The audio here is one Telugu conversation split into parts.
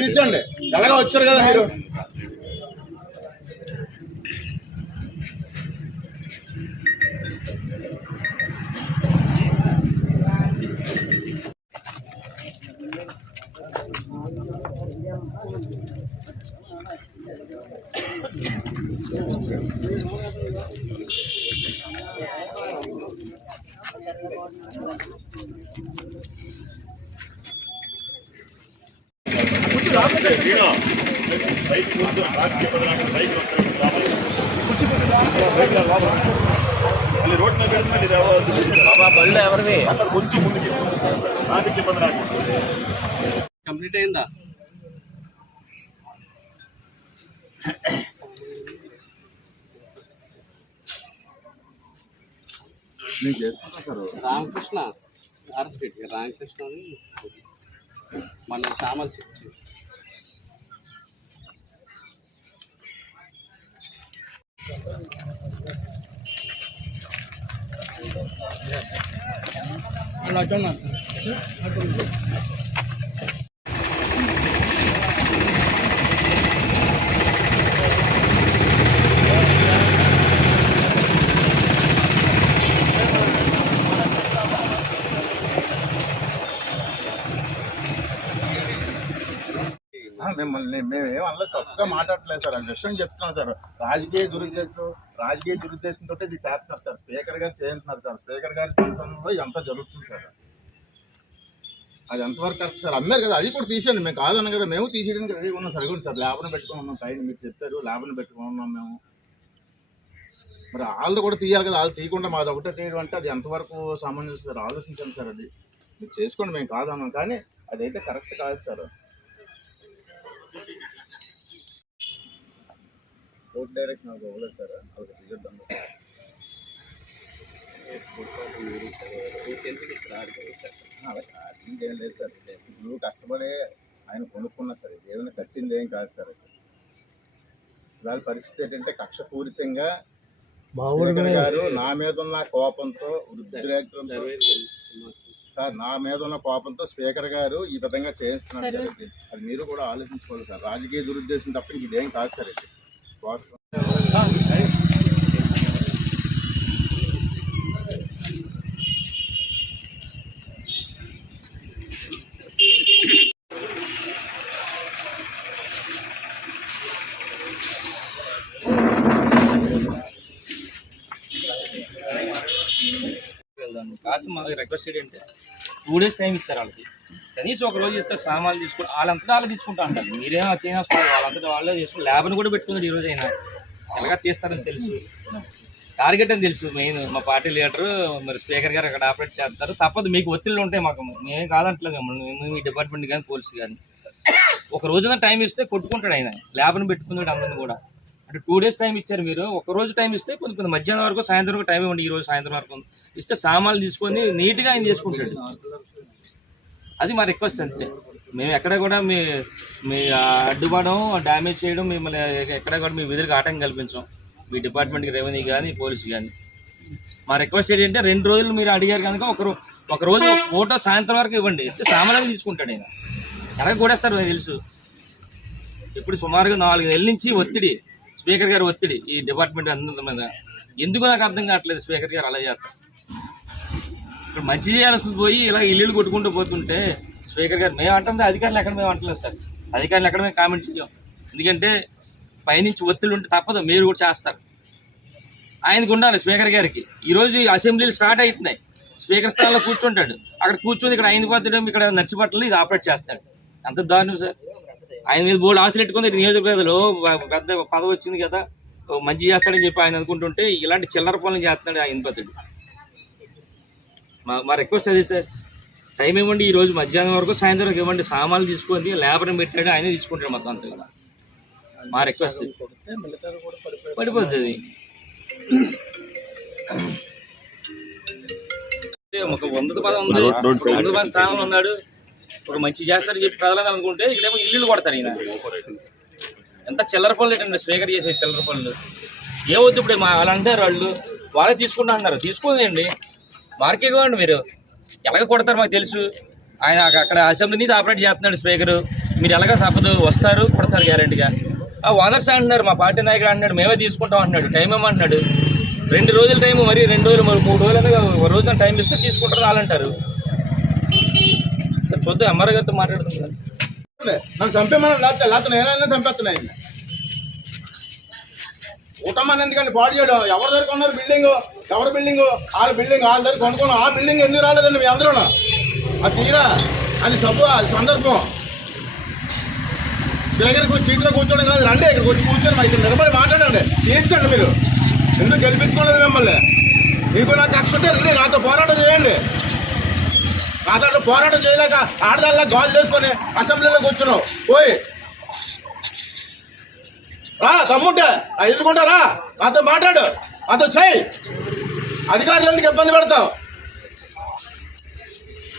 తీసుకోండి. ఎలాగో వచ్చారు కదా మీరు. రోడ్ మీద పెడుతున్నది ఇది ఎవరు? బళ్ళు ఎవరివి? అక్కడ కొంచెం ముందుకి ట్రాఫిక్ ఇబ్బంది రాకుండా. కంప్లీట్ అయిందా? రామకృష్ణ రామకృష్ణ అని మన శ్యామల్ 拉江南吃还这 మిమ్మల్ని మేము ఏం తప్పుగా మాట్లాడట్లేదు సార్. ఆ విషయం చెప్తున్నాం సార్. రాజకీయ దురుద్దేశం రాజకీయ దురుద్దేశంతో ఇది చేస్తున్నారు సార్. స్పీకర్ గారు చేస్తున్నారు సార్. స్పీకర్ గారి సంవత్సరంలో ఎంత జరుగుతుంది సార్? అది ఎంతవరకు కరెక్ట్ సార్? అమ్మారు కదా అది కూడా తీసేయండి. మేము కాదన్న కదా మేము తీసేయడానికి రెడీగా ఉన్నాం సార్. కూడా సార్ ల్యాబ్ను పెట్టుకుని ఉన్నాం. పైన మీరు చెప్పారు ల్యాబ్ను పెట్టుకుని ఉన్నాం మేము. మరి వాళ్ళది కూడా తీయాలి కదా వాళ్ళు తీయకుండా మాది ఒకటే తీయడం అంటే అది ఎంతవరకు సంబంధించి సార్? ఆలోచించండి సార్ అది. మీరు చేసుకోండి మేము కాదన్నాం. కానీ అదైతే కరెక్ట్ కాదు సార్. రోడ్ డైరెక్షన్ నాకు ఇవ్వలేదు సార్. వాళ్ళకి ఇక్కడ ఆడుకోవచ్చు ఇంకేం లేదు సార్. ఇప్పుడు కష్టపడి ఆయన కొనుక్కున్నా సార్. ఇది ఏదైనా కట్టింది ఏం కాదు సార్. ఇవాళ పరిస్థితి ఏంటంటే కక్షపూరితంగా స్పీకర్ గారు నా మీద ఉన్న కోపంతో సార్ నా మీద ఉన్న కోపంతో స్పీకర్ గారు ఈ విధంగా చేస్తున్నారు ఇది. అది మీరు కూడా ఆలోచించుకోవాలి సార్. రాజకీయ దురుద్దేశం తప్ప ఇదేం కాదు సార్ ఇది. వాస్తవం కాదు మాకు రిక్వెస్ట్ ఏంటంటే టూ డేస్ టైం ఇచ్చారు వాళ్ళకి. కనీసం ఒక రోజు ఇస్తే సామాన్లు తీసుకుని వాళ్ళంతటా వాళ్ళు తీసుకుంటా అంటారు. మీరేం చేయని అవసరం వాళ్ళంతటా వాళ్ళే చేసుకుని ల్యాబ్ని కూడా పెట్టుకున్నారు ఈరోజు అయినా ఎలాగా తీస్తారని తెలుసు. టార్గెట్ అని తెలుసు మెయిన్. మా పార్టీ లీడర్ మరి స్పీకర్ గారు అక్కడ ఆపరేట్ చేస్తారు. తప్పదు మీకు ఒత్తిళ్ళు ఉంటాయి మాకు. మేమే కాదంటలేదు మేము ఈ డిపార్ట్మెంట్ కానీ పోలీసు కానీ. ఒక రోజున టైం ఇస్తే కొట్టుకుంటాడు ఆయన. ల్యాబ్ని పెట్టుకున్నాడు అందరిని కూడా. అంటే టూ డేస్ టైం ఇచ్చారు మీరు. ఒక రోజు టైం ఇస్తే కొంత కొంత మధ్యాహ్నం వరకు సాయంత్రం వరకు టైం ఇవ్వండి. ఈ రోజు సాయంత్రం వరకు ఇస్తే సామాన్లు తీసుకొని నీట్గా ఆయన చేసుకుంటాడు. అది మా రిక్వెస్ట్ అంతే. మేము ఎక్కడ కూడా మీ మీ అడ్డుపడడం డ్యామేజ్ చేయడం మిమ్మల్ని ఎక్కడ కూడా మీ విధులకు ఆటంకం కల్పించం. మీ డిపార్ట్మెంట్కి రెవెన్యూ కానీ పోలీసు కానీ మా రిక్వెస్ట్ ఏంటంటే రెండు రోజులు మీరు అడిగారు కనుక ఒకరు ఒక రోజు ఫోటో సాయంత్రం వరకు ఇవ్వండి. ఇస్తే సామాన్యంగా తీసుకుంటాడు ఆయన ఎలాగ కూడేస్తారు నాకు తెలుసు. ఇప్పుడు సుమారుగా నాలుగు నెలల నుంచి ఒత్తిడి. స్పీకర్ గారు ఒత్తిడి ఈ డిపార్ట్మెంట్ అందరి మీద ఎందుకు నాకు అర్థం కావట్లేదు స్పీకర్ గారు అలా చేస్తారు. ఇక్కడ మంచి చేయాల్సి పోయి ఇలా ఇల్లు కొట్టుకుంటూ పోతుంటే స్పీకర్ గారు మేము అంటుంది అధికారులు ఎక్కడ మేము అంటలేదు సార్. అధికారులు ఎక్కడ మేము కామెంట్ చేయం ఎందుకంటే పైనుంచి ఒత్తిడి ఉంటే తప్పదు మీరు కూడా చేస్తారు. ఆయనకు ఉండాలి స్పీకర్ గారికి. ఈరోజు ఈ అసెంబ్లీలు స్టార్ట్ అవుతున్నాయి. స్పీకర్ స్థానంలో కూర్చుంటాడు. అక్కడ కూర్చొని ఇక్కడ ఆయన పద్దడం ఇక్కడ నర్సిపట్లలో ఇది ఆపరేట్ చేస్తాడు. ఎంత దారుణం సార్. ఆయన మీద బోర్డు ఆశలు పెట్టుకుంది నియోజకవర్గంలో పెద్ద పదవి వచ్చింది కదా. ఓ మంచి చేస్తాడని చెప్పి ఆయన అనుకుంటుంటే ఇలాంటి చిల్లర పనులు చేస్తున్నాడు ఆయన పద్ధతి. మా మా రిక్వెస్ట్ అది సార్. టైం ఇవ్వండి ఈ రోజు మధ్యాహ్నం వరకు సాయంత్రం వరకు ఇవ్వండి సామాన్లు తీసుకొని లేబర్ని పెట్టాడు ఆయనే తీసుకుంటాడు మొత్తం అంతా కూడా. మా రిక్వెస్ట్ పడిపోతుంది. ఒక వంద పదం ఉంది వంద పది స్థానంలో ఉన్నాడు. ఒక మంచి చేస్తారని చెప్పి ప్రజలకు అనుకుంటే ఇక్కడేమో ఇల్లు కొడతారు ఈయన. ఎంత చిల్లర పనులు ఏంటండి స్పీకర్ చేసే చిల్లర పనులు. ఏవద్దు ఇప్పుడు మా వాళ్ళు అంటారు వాళ్ళు. వాళ్ళే తీసుకుంటా అంటున్నారు. తీసుకోదండి మార్కే ఇవ్వండి మీరు. ఎలాగ కొడతారు మాకు తెలుసు. ఆయన అక్కడ అసెంబ్లీ నుంచి ఆపరేట్ చేస్తున్నాడు స్పీకర్. మీరు ఎలాగ తప్పదు వస్తారు కొడతారు గ్యారెంటీగా. ఆ ఓనర్స్ అంటున్నారు మా పార్టీ నాయకుడు అంటున్నాడు మేమే తీసుకుంటాం అంటున్నాడు టైం ఏమంటున్నాడు రెండు రోజుల టైం మరి రెండు రోజులు మరి మూడు రోజులు అనేది ఒక రోజున టైం ఇస్తే తీసుకుంటారు వాళ్ళంటారు సార్ చూద్దాం ఎంఆర్ గారితో మాట్లాడుతున్నాను. చంపేమన్నా లేకపోతే లేకపోతే నేనైనా చంపేస్తున్నాయి ఊటమ్మని ఎందుకంటే పాడు చేయడం. ఎవరి దగ్గర కొన్నారు బిల్డింగ్? ఎవరి బిల్డింగ్? వాళ్ళ బిల్డింగ్ వాళ్ళ దగ్గర కొనుక్కున్నాం. ఆ బిల్డింగ్ ఎందుకు రాలేదండి మీ అందరూ అది తీరా? అది సబ్బు అది సందర్భం. స్పీకర్ సీట్లో కూర్చోడం కాదు రండి ఇక్కడ వచ్చి కూర్చొని మా ఇక్కడ నిలబడి మాట్లాడండి. తీర్చండి మీరు. ఎందుకు గెలిపించుకోలేదు మిమ్మల్ని? మీకు నాకు కక్ష ఉంటే రండి నాతో పోరాటం చేయండి. నాతో పోరాటం చేయలేక ఆడదాల్లో గాలు చేసుకొని అసెంబ్లీలో కూర్చున్నావు. పోయి. రా తమ్ముంటే ఎదుర్కొంటా రా. నాతో మాట్లాడు. నాతో చేయి అధికారులు ఎందుకు ఇబ్బంది పెడతావు?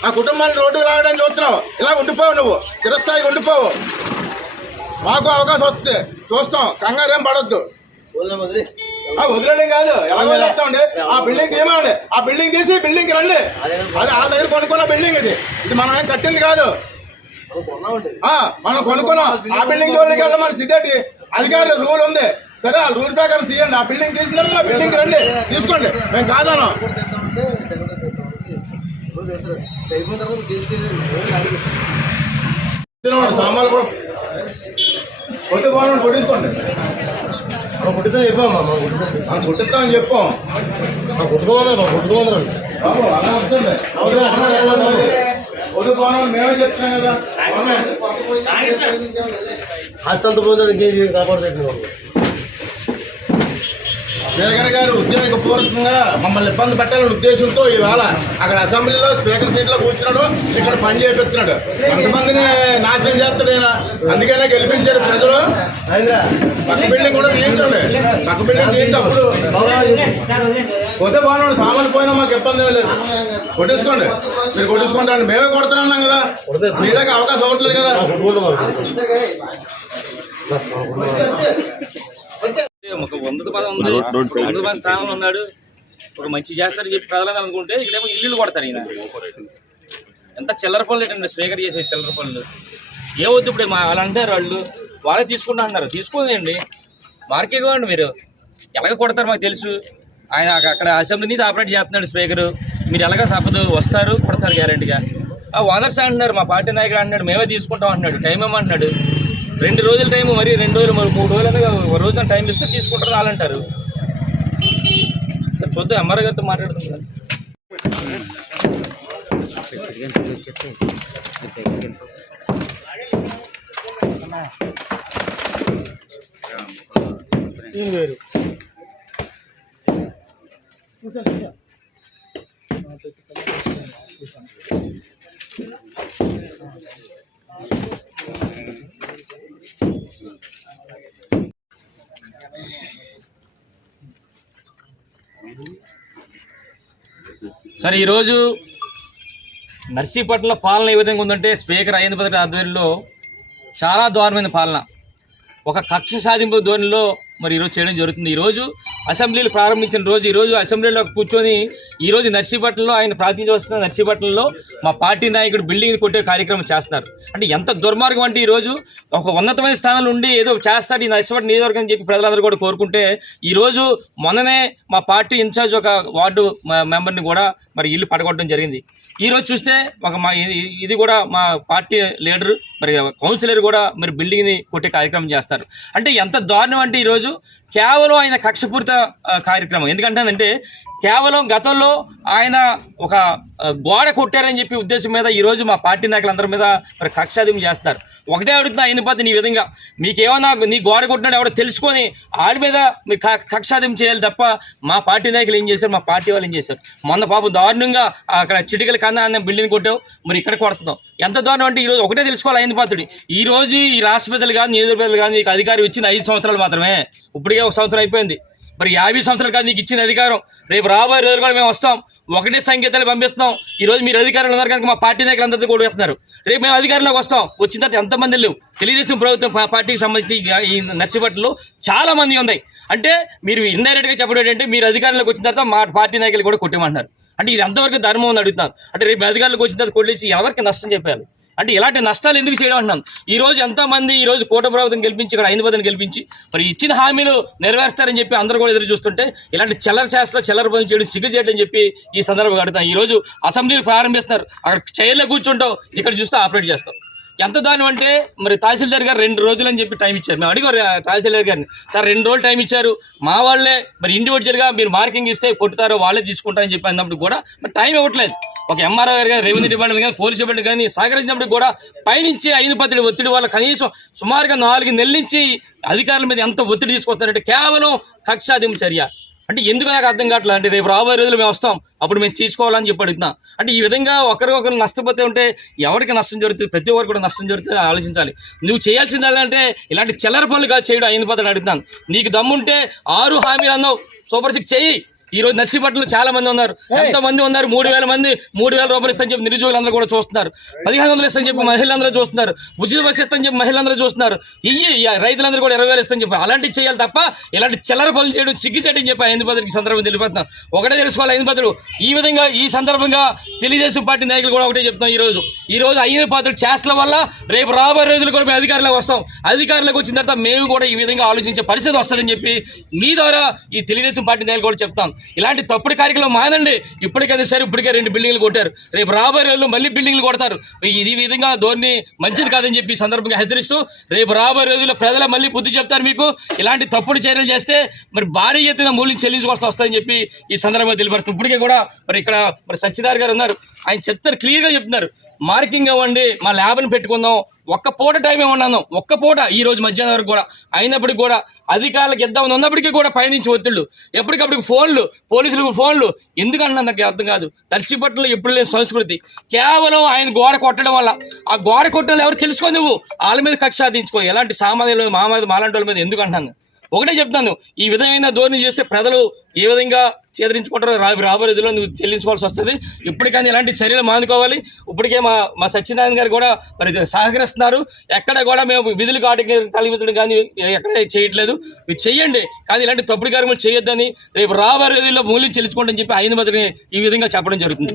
నా కుటుంబాన్ని రోడ్డుకు రావడానికి చూస్తున్నావు. ఇలా ఉండిపోవు నువ్వు. చిరస్థాయికి ఉండిపోవు. మాకు అవకాశం వస్తుంది చూస్తాం. కంగారు ఏం పడొద్దు. ఆ, వదిలేయడం కాదు. ఎలా వదిలేస్తామండి ఆ బిల్డింగ్ తీయమండి ఆ బిల్డింగ్ తీసి బిల్డింగ్ రండి. అది ఆ దగ్గర కొనుక్కున్న బిల్డింగ్ ఇది. ఇది మనం ఏం కట్టింది కాదు. ఆ, మనం కొనుక్కున్నాం. ఆ బిల్డింగ్ జోలికి వెళ్ళమని సిద్ధేటి. అధికారులు రూల్ ఉంది. సరే ఆ రూల్ ప్రకారం తీయండి. ఆ బిల్డింగ్ తీసిన తర్వాత ఆ బిల్డింగ్ రండి. తీసుకోండి. మేము కాదను సామాన్లు కూడా కొద్ది బాగుండి కొట్టించుకోండి. కుట్టితో చెప్పామా మా కుట్టితో మనం కొట్టిస్తామని చెప్పాం. మా కుట్టుకోమన్నారు మా కుట్టుకోమన్నారు బాబు అలా వస్తుంది కొద్ది బాగుండి మేమే చెప్తున్నాం కదా. হাসপাতাল তো পর্যন্ত গিয়ে তারপর দেখতে পাবো। స్పీకర్ గారు ఉద్యోగపూర్వకంగా మమ్మల్ని ఇబ్బంది పెట్టాలనే ఉద్దేశంతో ఈవేళ అక్కడ అసెంబ్లీలో స్పీకర్ సీట్లో కూర్చున్నాడు ఇక్కడ పని చేపిస్తున్నాడు. కొంతమందిని నాశనం చేస్తాడు ఈయన అందుకనే గెలిపించారు ప్రజలు. పక్క బిల్డింగ్ కూడా తీయించండి. పక్క బిల్డింగ్ తీయించప్పుడు కొద్ది బాగున్నాడు సామాన్లు పోయినా మాకు ఇబ్బంది లేదు. కొట్టేసుకోండి. మీరు కొట్టేసుకుంటారండి. మేమే కొడుతున్నాం కదా. మీ దగ్గర అవకాశం అవ్వట్లేదు కదా. ఒక వందత పదం ఉంది. స్థానంలో ఉన్నాడు. ఒక మంచి చేస్తారని చెప్పి ప్రజలకు అనుకుంటే ఇక్కడేమో ఇల్లు కొడతారు ఈయన. ఎంత చిల్లర పనులు ఏంటండి స్పీకర్ చేసే చిల్లర పనులు. ఏవద్దు ఇప్పుడు మా వాళ్ళు అంటారు వాళ్ళు. వాళ్ళే తీసుకుంటా అంటున్నారు. తీసుకోదండి మార్కే ఇవ్వండి మీరు. ఎలాగ కొడతారు మాకు తెలుసు. ఆయన అక్క- అక్కడ అసెంబ్లీ నుంచి ఆపరేట్ చేస్తున్నాడు స్పీకర్. మీరు ఎలాగ తప్పదు వస్తారు కొడతారు గ్యారెంటీగా. ఆ ఓనర్స్ అంటున్నారు మా పార్టీ నాయకుడు అంటున్నాడు మేమే తీసుకుంటాం అంటున్నాడు టైం ఏమంటున్నాడు రెండు రోజుల టైం మరి రెండు రోజులు మరి మూడు రోజులు అనేది ఒక రోజున టైం ఇస్తే తీసుకుంటారు రాలంటారు సార్ చూద్దాం ఎంఆర్ గారితో మాట్లాడుతున్నాను వేరు సరే ఈరోజు నర్సీపట్నంలో పాలన ఏ విధంగా ఉందంటే స్పీకర్ అయ్యేంద్ర భద్ర ఆధ్వర్యంలో చాలా దారుణమైన పాలన. ఒక కక్ష సాధింపు ధోరణిలో మరి ఈరోజు చేయడం జరుగుతుంది. ఈరోజు అసెంబ్లీలు ప్రారంభించిన రోజు ఈరోజు అసెంబ్లీలో కూర్చొని ఈరోజు నర్సీపట్నంలో ఆయన ప్రాతినిధ్యం వస్తున్న నర్సీపట్నంలో మా పార్టీ నాయకుడు బిల్డింగ్ కొట్టే కార్యక్రమం చేస్తున్నారు. అంటే ఎంత దుర్మార్గం అంటే ఈరోజు ఒక ఉన్నతమైన స్థానంలో ఉండి ఏదో చేస్తాడు ఈ నర్సీపట్నం నియోజకవర్గం అని చెప్పి ప్రజలందరూ కూడా కోరుకుంటే ఈరోజు మొన్ననే మా పార్టీ ఇన్ఛార్జ్ ఒక వార్డు మెంబర్ని కూడా మరి ఇల్లు పడగొట్టడం జరిగింది. ఈరోజు చూస్తే ఒక మా ఇది- ఇది కూడా మా పార్టీ లీడర్ మరి కౌన్సిలర్ కూడా మరి బిల్డింగ్ని కొట్టే కార్యక్రమం చేస్తారు. అంటే ఎంత దారుణం అంటే ఈరోజు కేవలం ఆయన కక్షపూరిత కార్యక్రమం. ఎందుకంటే కేవలం గతంలో ఆయన ఒక గోడ కొట్టారని చెప్పి ఉద్దేశం మీద ఈరోజు మా పార్టీ నాయకులందరి మీద మరి కక్షాదిం చేస్తారు ఒకటే అడుగుతున్నా ఆయన పద్ధతి నీ విధంగా. మీకేమన్నా నీ గోడ కొట్టినాడు ఎవడో తెలుసుకొని ఆడి మీద మీ క- చేయాలి తప్ప మా పార్టీ నాయకులు ఏం చేశారు? మా పార్టీ వాళ్ళు ఏం చేశారు? మొన్న పాపం దారుణంగా అక్కడ చిటికల కన్నా అన్న బిల్డింగ్ కొట్టావు మరి ఇక్కడ కొడుతున్నాం ఎంత దారుణం అంటే ఈరోజు ఒకటే తెలుసుకోవాలి ఆయన పాత్రుడి ఈ రోజు ఈ రాష్ట్ర ప్రజలు కానీ నియోజకవర్గాలు కానీ అధికారి వచ్చింది ఐదు సంవత్సరాలు మాత్రమే. ఇప్పటికే ఒక సంవత్సరం అయిపోయింది. మరి యాభై సంవత్సరాలు కాదు నీకు ఇచ్చిన అధికారం. రేపు రాబోయే రోజులు కూడా మేము వస్తాం. ఒకటే సంకేతాలు పంపిస్తాం ఈ రోజు మీరు అధికారులు ఉన్నారు కనుక మా పార్టీ నాయకులు అందరితో కూడా వేస్తున్నారు. రేపు మేము అధికారంలోకి వస్తాం. వచ్చిన తర్వాత ఎంతమంది లేవు. తెలుగుదేశం ప్రభుత్వం పార్టీకి సంబంధించిన ఈ- ఈ చాలా మంది ఉన్నాయి. అంటే మీరు ఇండైరెక్ట్గా చెప్పడం ఏంటంటే మీరు అధికారంలోకి వచ్చిన తర్వాత మా పార్టీ నాయకులు కూడా కొట్టమంటున్నారు. అంటే ఇది ఎంతవరకు ధర్మం అని అడుగుతున్నాను అంటే రేపు అధికారులకు వచ్చిన తర్వాత కొట్టేసి ఎవరికి నష్టం చెప్పాలి? అంటే ఇలాంటి నష్టాలు ఎందుకు చేయడం అంటున్నాను. ఈ రోజు ఎంతమంది ఈ రోజు కూట ప్రభుత్వం గెలిపించి ఇక్కడ ఐదు పదని గెలిపించి మరి ఇచ్చిన హామీలు నెరవేరుస్తారని చెప్పి అందరూ కూడా ఎదురు చూస్తుంటే ఇలాంటి చిల్లర చేష్టలు చిల్లర పనులు చేయడం సిగ్గు చేయడం చెప్పి ఈ సందర్భంగా అడుగుతాను ఈ రోజు అసెంబ్లీలు ప్రారంభిస్తున్నారు. అక్కడ చైర్లో కూర్చుంటాం. ఇక్కడ చూస్తే ఆపరేట్ చేస్తాం. ఎంత దాని అంటే మరి తహసీల్దార్ గారు రెండు రోజులు అని చెప్పి టైం ఇచ్చారు. మేము అడిగారు తహసీల్దార్ గారిని సార్ రెండు రోజులు టైం ఇచ్చారు. మా వాళ్ళే మరి ఇండివిజువల్గా మీరు మార్కింగ్ ఇస్తే కొట్టుతారో వాళ్ళే తీసుకుంటారని చెప్పి అన్నప్పుడు కూడా మరి టైం ఇవ్వట్లేదు. ఒక ఎంఆర్ఓ గారు కానీ రెవెన్యూ డిపార్ట్మెంట్ కానీ పోలీస్ డిపార్ట్మెంట్ కానీ సహకరించినప్పుడు కూడా పైనుంచి ఐదు పత్రిక ఒత్తిడి వల్ల కనీసం సుమారుగా నాలుగు నెలల నుంచి అధికారుల మీద ఎంత ఒత్తిడి తీసుకొస్తారంటే కేవలం కక్షాధిమ చర్య. అంటే ఎందుకు నాకు అర్థం కావట్లేదు? అంటే రేపు రాబోయే రోజులు మేము వస్తాం. అప్పుడు మేము తీసుకోవాలని చెప్పి అడుగుతున్నా. అంటే ఈ విధంగా ఒకరికొకరు నష్టపోతే ఉంటే ఎవరికి నష్టం జరుగుతుంది? ప్రతి ఒక్కరు కూడా నష్టం జరుగుతుంది ఆలోచించాలి. నువ్వు చేయాల్సింది అంటే ఇలాంటి చిల్లర పనులు కాదు చేయడం. అయిన పద్ధతి అడుగుతున్నాను. నీకు దమ్ముంటే ఆరు హామీలు అన్నావు. సూపర్ సిక్స్ చేయి ఈ రోజు నర్సీపట్నంలో చాలా మంది ఉన్నారు. ఎంత మంది ఉన్నారు? మూడు వేల మంది మూడు వేల రూపాయలు ఇస్తాని చెప్పి నిరుద్యోగులందరూ కూడా చూస్తున్నారు. పదిహేను వందలు ఇస్తాని చెప్పి మహిళలందరూ చూస్తున్నారు. ఉచిత బస్సు ఇస్తాని చెప్పి మహిళలందరూ చూస్తున్నారు. ఈ రైతులందరూ కూడా ఇరవై వేలు ఇస్తాని చెప్పి అలాంటివి చేయాలి తప్ప ఇలాంటి చిల్లర పనులు చేయడం సిగ్గు చేయడం చెప్పి ఐదు సందర్భం తెలియపోతున్నాం ఒకటే తెలుసుకోవాలి ఐదు ఈ విధంగా ఈ సందర్భంగా తెలుగుదేశం పార్టీ నాయకులు కూడా ఒకటే చెప్తాం ఈ రోజు ఈ రోజు ఐదు పదులు చేష్టల వల్ల రేపు రాబోయే రోజులు కూడా మేము అధికారంలోకి వస్తాం. అధికారంలోకి వచ్చిన తర్వాత మేము కూడా ఈ విధంగా ఆలోచించే పరిస్థితి వస్తుందని చెప్పి మీ ద్వారా ఈ తెలుగుదేశం పార్టీ నాయకులు కూడా చెప్తాం. ఇలాంటి తప్పుడు కార్యక్రమం మానండి ఇప్పటికైతే సరే ఇప్పటికే రెండు బిల్డింగ్లు కొట్టారు. రేపు రాబోయే రోజుల్లో మళ్ళీ బిల్డింగ్లు కొడతారు. ఇది ఈ విధంగా ధోరణి మంచిది కాదని చెప్పి సందర్భంగా హెచ్చరిస్తూ రేపు రాబోయే రోజుల్లో ప్రజల మళ్ళీ బుద్ధి చెప్తారు మీకు. ఇలాంటి తప్పుడు చర్యలు చేస్తే మరి భారీ ఎత్తున మూల్యం చెల్లించుకోవాల్సి వస్తుందని చెప్పి ఈ సందర్భంగా తెలియపరుస్తుంది ఇప్పటికే కూడా మరి ఇక్కడ మరి సత్యదార్ గారు ఉన్నారు. ఆయన చెప్తారు క్లియర్గా చెప్తున్నారు. మార్కింగ్ ఇవ్వండి మా ల్యాబ్ని పెట్టుకుందాం. ఒక్క పూట టైం ఏమన్నాను ఒక్క పూట ఈ రోజు మధ్యాహ్నం వరకు కూడా. అయినప్పటికీ కూడా అధికారులకు ఇద్దామని ఉన్నప్పటికీ కూడా పైనుంచి ఒత్తిళ్ళు. ఎప్పటికప్పుడు ఫోన్లు పోలీసులకు ఫోన్లు. ఎందుకంటున్నా నాకు అర్థం కాదు. దర్శిపట్ల ఎప్పుడు లేని సంస్కృతి. కేవలం ఆయన గోడ కొట్టడం వల్ల. ఆ గోడ కొట్టడం ఎవరు తెలుసుకో నువ్వు? వాళ్ళ మీద కక్ష సాధించుకో. ఎలాంటి సామాన్యులు మా మీద మాలాంటి వాళ్ళ మీద ఎందుకు అంటాను ఒకటే చెప్తాను ఈ విధమైన ధోరణి చేస్తే ప్రజలు ఏ విధంగా చేదరించుకుంటారో రా రాబోయే రోజుల్లో నువ్వు చెల్లించుకోవాల్సి వస్తుంది. ఇప్పటికైనా ఇలాంటి చర్యలు మానుకోవాలి. ఇప్పటికే మా మా సత్యనారాయణ గారు కూడా మరి సహకరిస్తున్నారు. ఎక్కడ కూడా మేము విధులు కాటికి కలిగించడం కానీ ఎక్కడ చేయట్లేదు. మీరు చెయ్యండి కానీ ఇలాంటి తప్పుడు కార్యములు చేయొద్దని రేపు రాబోయే రోజుల్లో మూల్యం చెల్లించుకోండి అని చెప్పి ఐదు మందిని ఈ విధంగా చెప్పడం జరుగుతుంది.